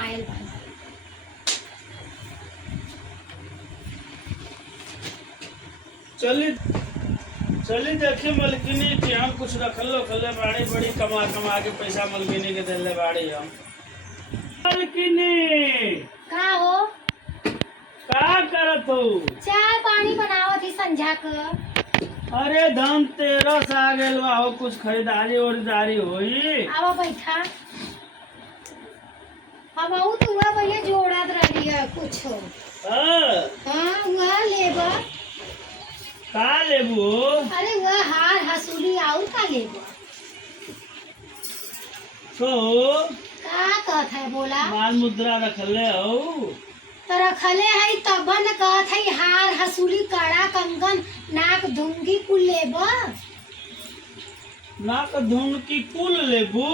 Oil बा। चली चली देखी मलकिनी कि हम कुछ रखलो खले बाड़ी बड़ी कमा कमा के पैसा मलकिनी के देले बाड़ी हम। मलकिनी का हो? का करत हो? चाय पानी बनावत ही संझा क। अरे धनतेरस आ गेल बा हो, कुछ खरीदारी उरीदारी होई। आवा बैठा। हमहू तुरा पहले जोड़त रही है कुछ। हाँ वह लेबा। का लेबू? अरे वह हार हसूली और का लेबा? तो का कहत है बोला? माल मुद्रा रखले हो? तो रखले है तब न कहत है हार हसूली कड़ा कंगन नाक धुंगी कुल लेबा। नाक धुन की कुल लेबू?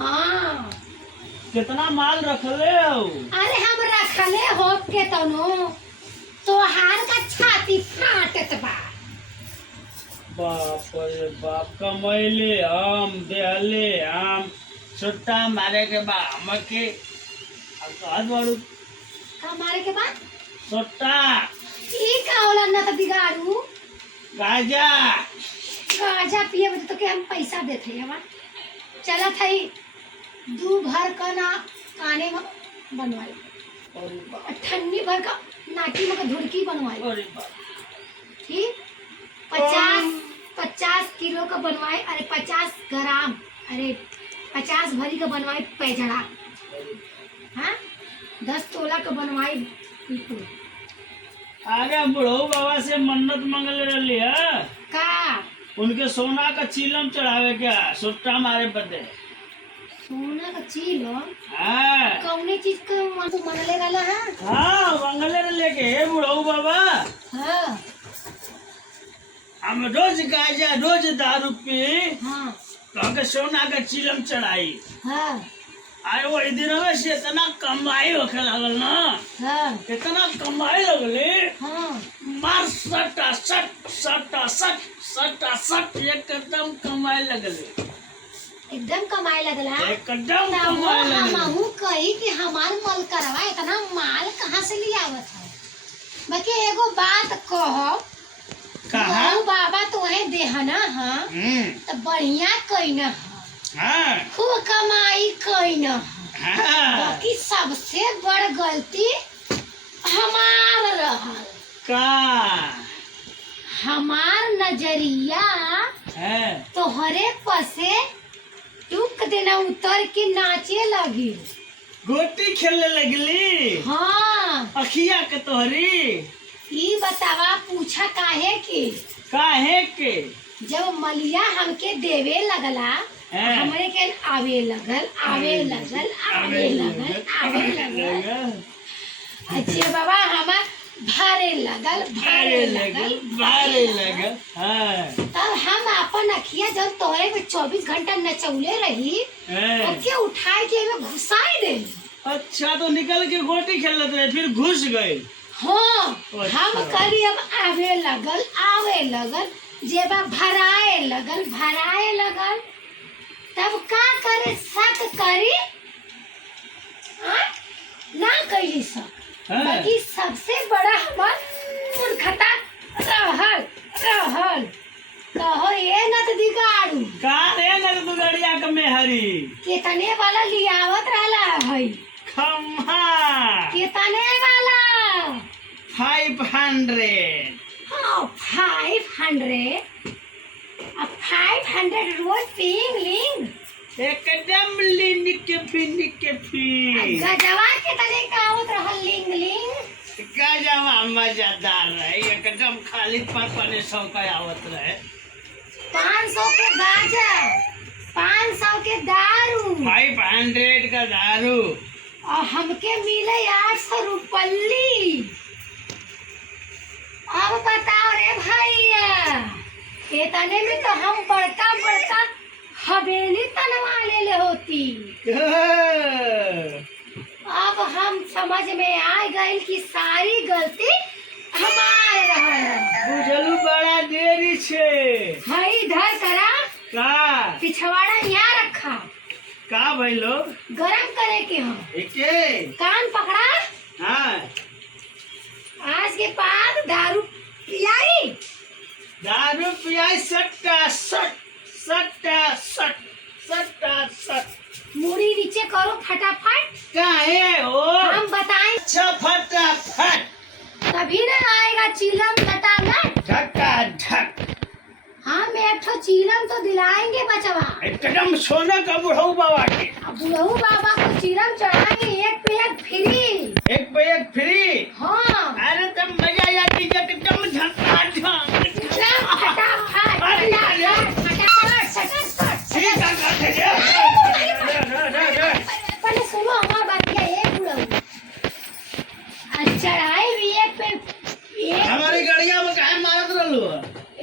हाँ कितना माल रखले हो? अरे हम रखले हो के तनो तो हार का छाती फाटत बा। बाप रे बाप, कमैले हम देहले हम छुट्टा मारे के बा हमके आज बाड़ू हमारे के बाद छुट्टा ई का होला न त बिगाड़ू। गाजा गाजा पिए बते तो के हम पैसा देते हवा। चलत है दू भर का ना काने में बनवाई अरे बाप, ठन्नी भर का नाटी में धुड़की बनवाई। अरे बाप, ठीक 50 किलो का बनवाए। अरे 50 ग्राम, अरे 50 भरी का बनवाए पैजड़ा। हाँ 10 तोला का बनवाए पीपू। आगे बुढ़ऊ बाबा से मन्नत मंगल रही है, का उनके सोना का चीलम चढ़ावे क्या सुट्टा मारे बदे। सोना का चीलो हाँ कौने चीज का मनले वाला है? हाँ मंगले लेके बुढ़ऊ बाबा हाँ हम रोज गाजा रोज दारू पी हाँ तो सोना का चिलम चढ़ाई। हाँ अरे वही दिन से इतना कमाई होके लगल ना, हाँ इतना कमाई लगले हाँ मार सटा सट सटा सट सटा सट एकदम कमाई लगले, एकदम कमाए लगला। एकदम कमाई लगले। हमहू कही कि हमार मल करवा इतना माल कहाँ से ले आवत है? बाकी एगो बात कहो, कहा बहु बाबा तुम्हें देहना हाँ तो बढ़िया कहीन हाँ खूब कमाई कहीन। हाँ बाकी सबसे बड़ गलती हमार रहल। का हमार नजरिया है तोहरे पसे टुक देना उतर के नाचे लगी। गोटी खेलने लगली हाँ अखिया के तोहरी। ई बतावा पूछा काहे की काहे के? जब मलिया हमके देवे लगला हैं? हमरे के आवे लगल आवे लगल आवे लगल आवे लगल। अच्छे बाबा हमार भारे लगल भारे लगल भारे लगल। हाँ तब हम अपन अखिया जब तोहरे पे 24 घंटा नचौले रही हैं? ओके उठाए के में घुसाई दे। अच्छा तो निकल के गोटी खेल रहे फिर घुस गए। हाँ अच्छा। हम करी अब आवे लगल जेबा भराए लगल तब का करे शक करी हाँ? ना करी शक। हाँ। बाकी सबसे बड़ा हमार मूर्खता रहल कहो ये न तो दिगाड़ू का रे नर दुगड़िया के मेहरी कितने वाला लियावत रहला भाई? खम्हा कितने वाला? 500। हाँ 500। अब 500 रोज पिंग लिंग एकदम लिंक के फिर गजवा के तने का आवत रहल लिंग लिंग। गजवा मजेदार रहे, एकदम खाली 500 का आवत रहे। 500 के गाजा 500 के दारू 500 का दारू और हमके मिले 800 रुपल्ली। अब बताओ रे भैया इतने में तो हम बड़का हवेली तनवा ले होती। अब हम समझ में आ गए कि सारी गलती हमारे रहल। बुझलू बड़ा देरी छे। हई इधर करा का पिछवाड़ा यहाँ रखा का भइलो? गरम करे के हम एके कान पकड़ा। हाँ आज के बाद दारू पियाई। दारू पियाई सट्टा सट सट्टा सट सट्टा सट। मुड़ी नीचे करो फटाफट। काहे हो? हम बताएं अच्छा फटाफट तभी ना आएगा चीलम खटाखट। ढका ढक। हम एक ठो चीलम तो दिलाएंगे बचवा। एकदम सोना का बुढ़ऊ बाबा के। अब बुढ़ऊ बाबा को चीलम चढ़ाएंगे एक पे एक फ्री। एक पे एक फ्री। हाँ अरे तब मजा आती एकदम झटका झट। एकदम फटाफट अरे फटाफट फटाफट फटाफट। ठीक है पहले सुनो हमार बात क्या है बुढ़ऊ। चढ़ाई भी एक पे एक। हमारी गाड़िया में काहे मारत रहलू?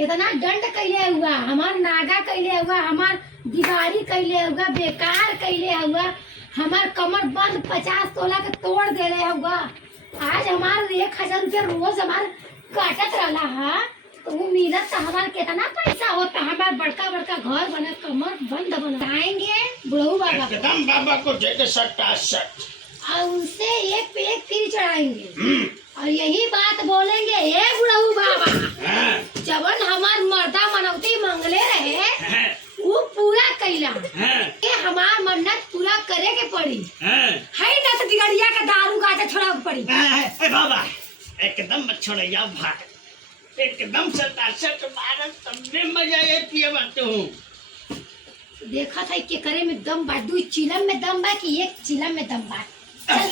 इतना दंड कैले हुआ, हमार नागा कैले हुआ, हमार दिवारी कैले हुआ, बेकार कैले हुआ, हमार कमर बंद 50 तोला के तोड़ देले हुआ। आज हमार 1000 रुपया रोज हमार काटत रहला है तो वो मिलत तो हमार कितना पैसा होता। हमार बड़का बड़का घर बना कमर बंद बनाएंगे बुढ़ऊ बाबा को एकदम बाबा को देके सट्टा सट और उनसे एक पे एक फ्री चढ़ाएंगे और यही बात बोलेंगे हे बुढ़ऊ बाबा जबन हमार मर्दा मनौती मंगले रहे वो पूरा कैला के हमार मन्नत पूरा करे के पड़ी है ना तो बिगड़िया के दारू गाजा छोड़ा के पड़ी। बाबा एकदम मत छोड़िया भाग एकदम सट्टा सट मारत तब में मजा ये पिए बात हूँ। देखा था के करे में दम बा। दू चिलम में दम बा कि एक चिलम में दम बा। चल